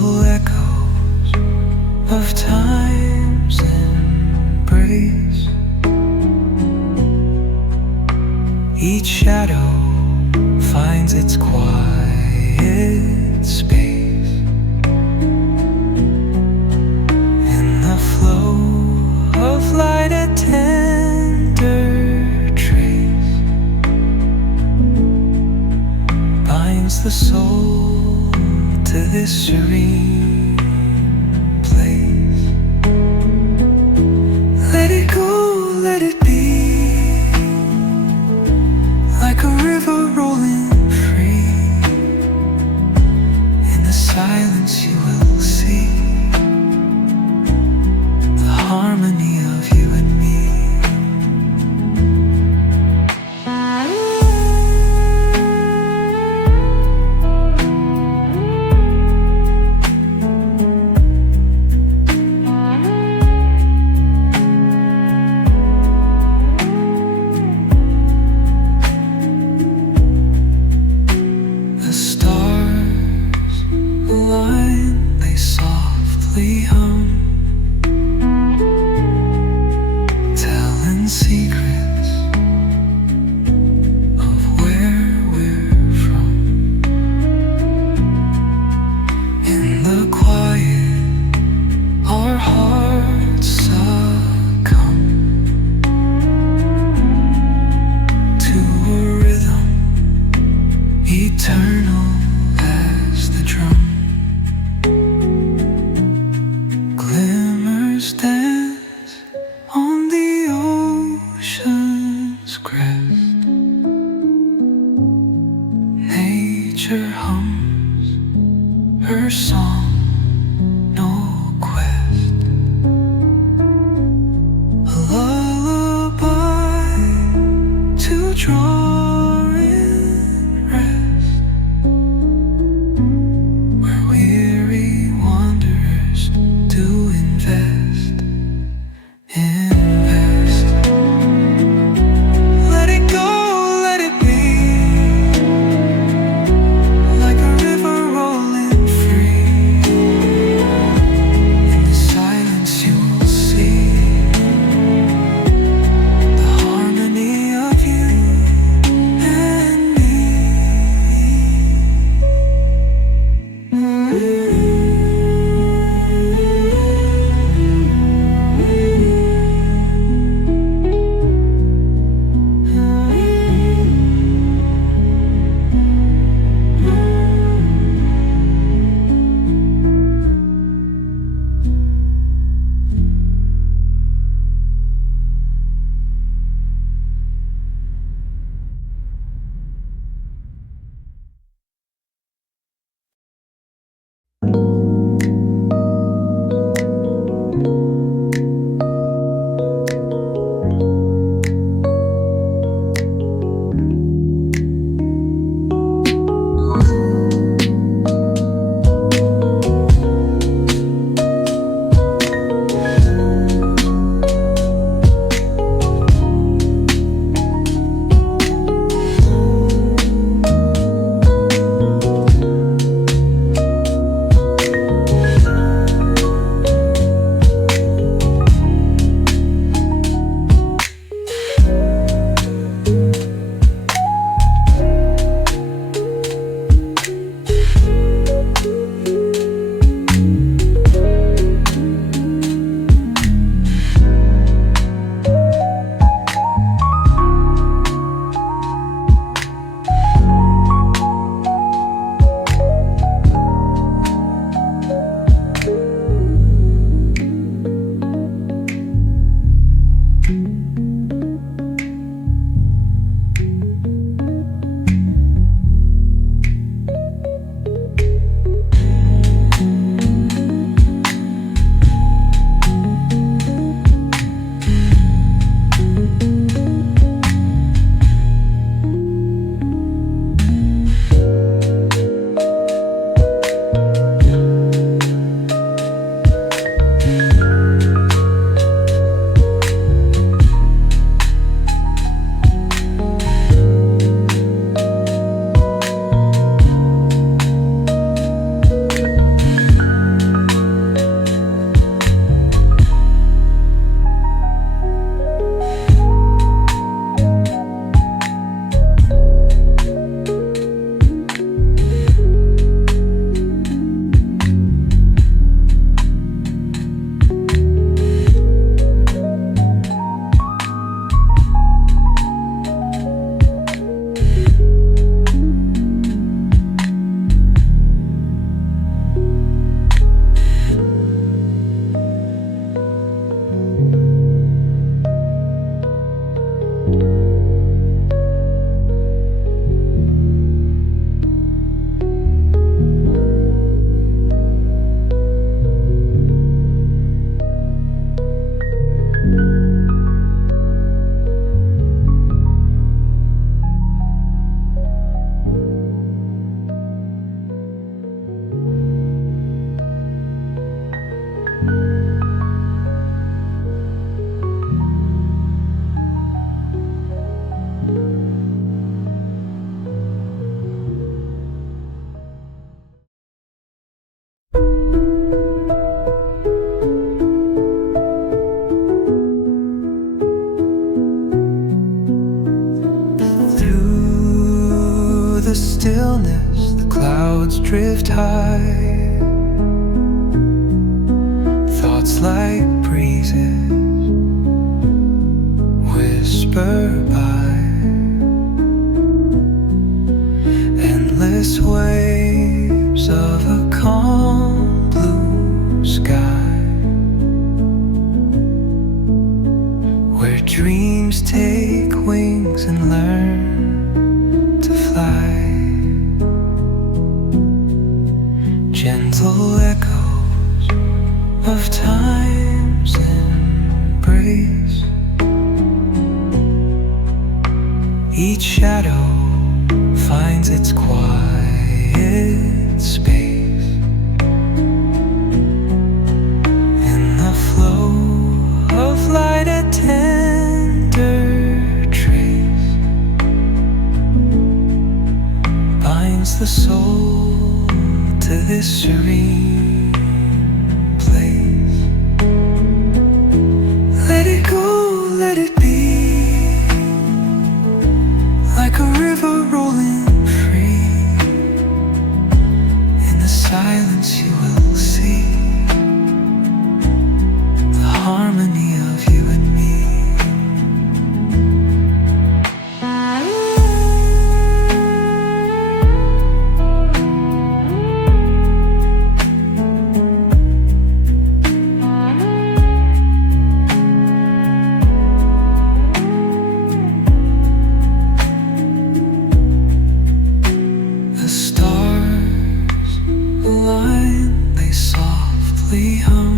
Dull echoes of time's embrace. Each shadow finds its quiet space in the flow of light, a tender trace binds the soul to this serene place. Let it go, let it be, like a river rolling free. In the silence you will see the harmony of you and me. The stars align, they soft and learn to fly. Gentle echoes of time's embrace. Each shadow finds its quiet space. In the flow of light, a tender trace binds the soul to this serene place. Let it go, let it be, like a river rolling free. In the silence you will see the harmony of you and me. The stars align, they softly hum.